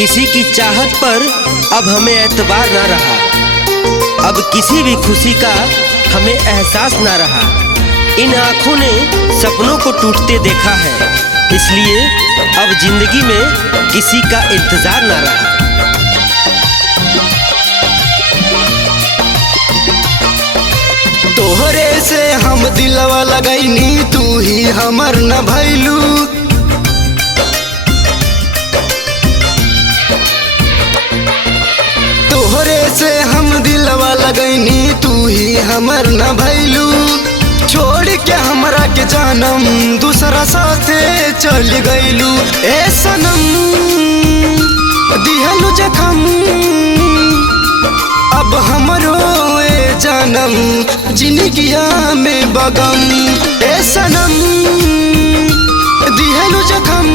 किसी की चाहत पर अब हमें एतबार ना रहा, अब किसी भी खुशी का हमें एहसास ना रहा। इन आँखों ने सपनों को टूटते देखा है, इसलिए अब जिंदगी में किसी का इंतजार ना रहा। तोहरे से हम दिलवा लगैनी, तू ही हमर न भैलू। तोहरे से हम दिलवा लगैनी, तू ही हमर न भैलू। छोड़ के हमरा के जानम दूसरा साथे चल गईलू। ए सनम दिहलू जखम अब हमरो ए जानम जिंदगिया में बगम। ए सनम दिहलू जखम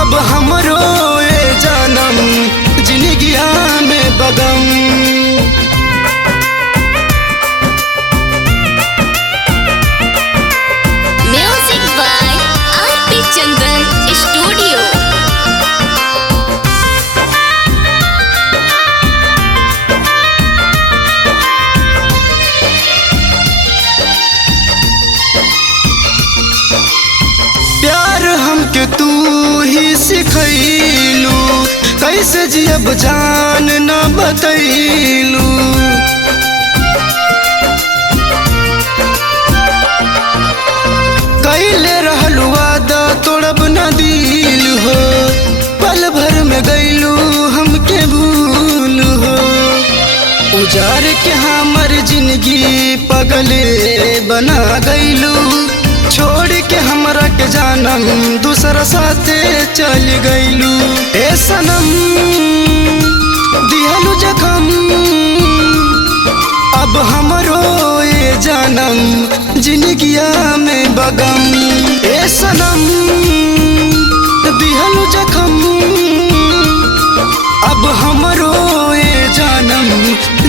अब हमरो ए जानम जिंदगिया में बगम। Music by RP. Chandan studio. प्यार हमके तू ही सिखैलू, कैसे जियब जान न बतैलू। कैले रहलू वादा तोड़ब न दिल हो, पल भर में गईलू हमके भूल हो। उजार के हमर जिंदगी पगले बना गईलू। छोड़ के हमरा के जानम दूसरा साथे चल गईलू। ए सनम दिहलू जखम अब हमरो ए जानम जिंदगिया में बगम। ए सनम दिहलू जखम अब हमरो ए जानम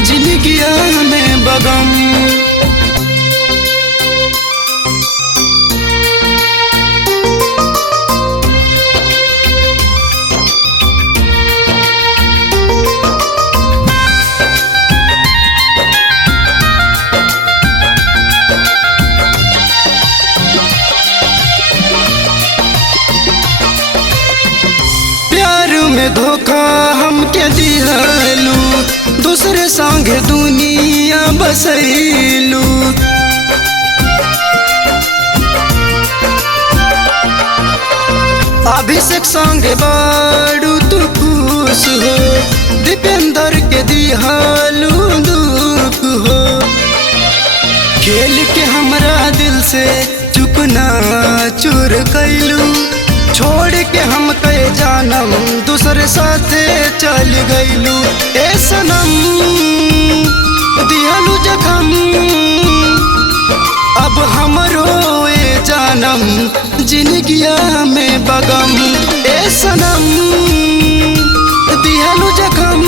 जिंदगिया में बगम। में धोखा हमके दिहलू, दूसरे संगे दुनिया बसैलू। अभिषेक संगे बाड़ू तू खुश हो, दीपेंद्र के दिहलू दुख हो। खेल के हमरा दिल से चुकना चूर कैलू। छोड़ के हम कहे जानम दूसरे साथे चल गईलू। ए सनम दिहलू जखम अब हमरो ए जानम जिंदगिया में बगम। ए सनम दिहलू जखम